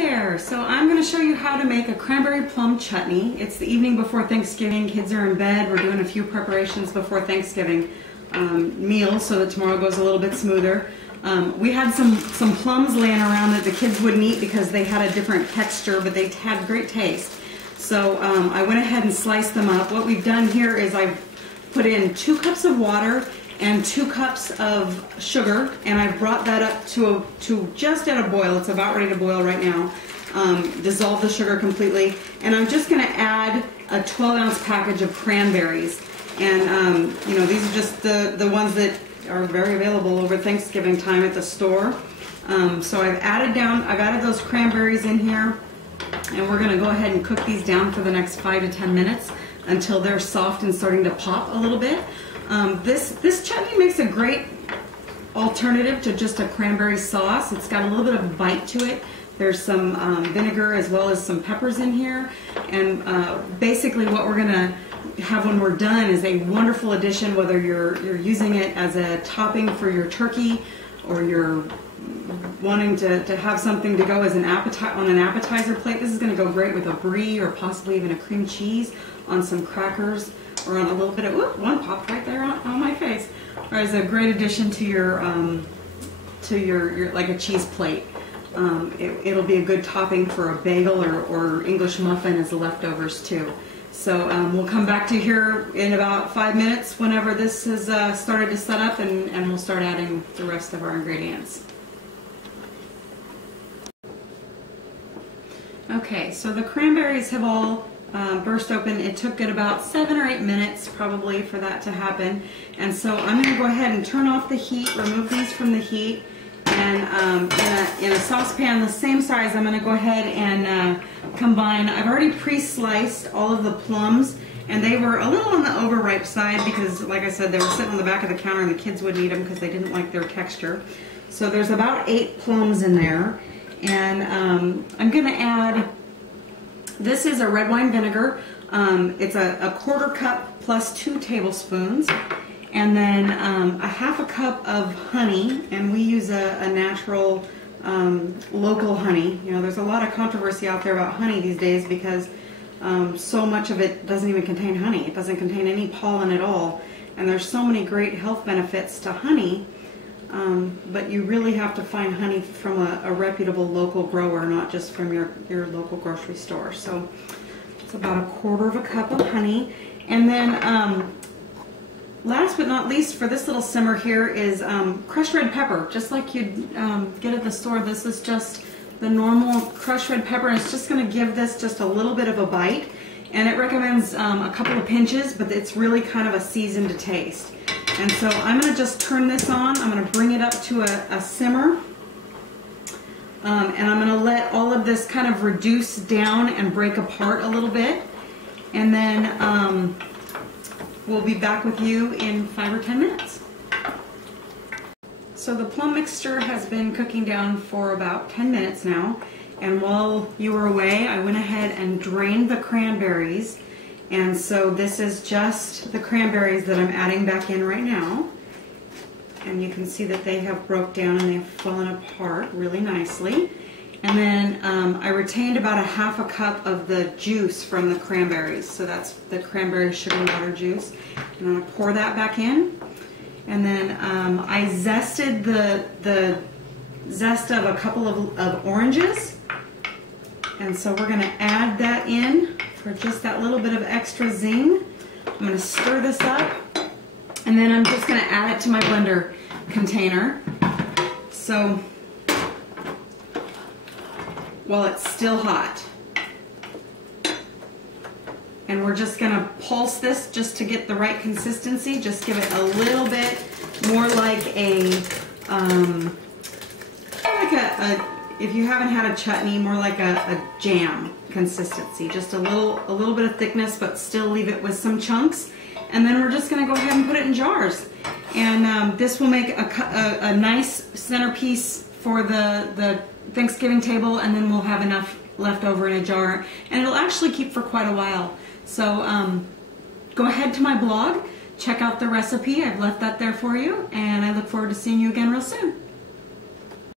there. So I'm going to show you how to make a cranberry plum chutney. It's the evening before Thanksgiving. Kids are in bed. We're doing a few preparations before Thanksgiving meals so that tomorrow goes a little bit smoother. We had some plums laying around that the kids wouldn't eat because they had a different texture, but they had great taste. So I went ahead and sliced them up. What we've done here is I've put in 2 cups of water and 2 cups of sugar, and I've brought that up to just at a boil. It's about ready to boil right now. Dissolve the sugar completely, and I'm just going to add a 12-ounce package of cranberries. And you know, these are just the ones that are very available over Thanksgiving time at the store. So I've added those cranberries in here, and we're going to go ahead and cook these down for the next 5 to 10 minutes until they're soft and starting to pop a little bit. This chutney makes a great alternative to just a cranberry sauce. It's got a little bit of a bite to it. There's some vinegar as well as some peppers in here. And basically what we're going to have when we're done is a wonderful addition, whether you're using it as a topping for your turkey or you're wanting to have something to go as on an appetizer plate. This is going to go great with a Brie or possibly even a cream cheese on some crackers, or on a little bit of, whoop, one popped right there on my face. Or as a great addition to your like a cheese plate. It'll be a good topping for a bagel or English muffin as the leftovers too. So we'll come back to here in about 5 minutes whenever this has started to set up, and we'll start adding the rest of our ingredients. Okay, so the cranberries have all burst open. It took it about 7 or 8 minutes probably for that to happen. And so I'm going to go ahead and turn off the heat, remove these from the heat, and in a saucepan the same size I'm going to go ahead and combine. I've already pre-sliced all of the plums, and they were a little on the overripe side because, like I said, they were sitting on the back of the counter and the kids wouldn't eat them because they didn't like their texture. So there's about 8 plums in there, and I'm going to add, this is a red wine vinegar. It's a 1/4 cup plus 2 tablespoons. And then a 1/2 cup of honey, and we use a natural local honey. You know, there's a lot of controversy out there about honey these days because so much of it doesn't even contain honey. It doesn't contain any pollen at all. And there's so many great health benefits to honey. But you really have to find honey from a reputable local grower, not just from your local grocery store. So it's about 1/4 cup of honey. And then last but not least, for this little simmer here is crushed red pepper, just like you'd get at the store. This is just the normal crushed red pepper, and it's just going to give this just a little bit of a bite. And it recommends a couple of pinches, but it's really kind of a season to taste. And so I'm going to just turn this on. I'm going to bring it up to a simmer. And I'm going to let all of this kind of reduce down and break apart a little bit. And then we'll be back with you in 5 or 10 minutes. So the plum mixture has been cooking down for about 10 minutes now. And while you were away, I went ahead and drained the cranberries. And so this is just the cranberries that I'm adding back in right now. And you can see that they have broke down and they've fallen apart really nicely. And then I retained about 1/2 cup of the juice from the cranberries. So that's the cranberry sugar water juice. And I'm going to pour that back in. And then I zested the zest of a couple of oranges. And so we're going to add that in for just that little bit of extra zing. I'm going to stir this up, and then I'm just going to add it to my blender container. So while it's still hot, and we're just going to pulse this just to get the right consistency. Just give it a little bit more like if you haven't had a chutney, more like a jam consistency. Just a little bit of thickness, but still leave it with some chunks. And then we're just going to go ahead and put it in jars. And this will make a nice centerpiece for the Thanksgiving table, and then we'll have enough left over in a jar. And it'll actually keep for quite a while. So go ahead to my blog, check out the recipe. I've left that there for you, and I look forward to seeing you again real soon.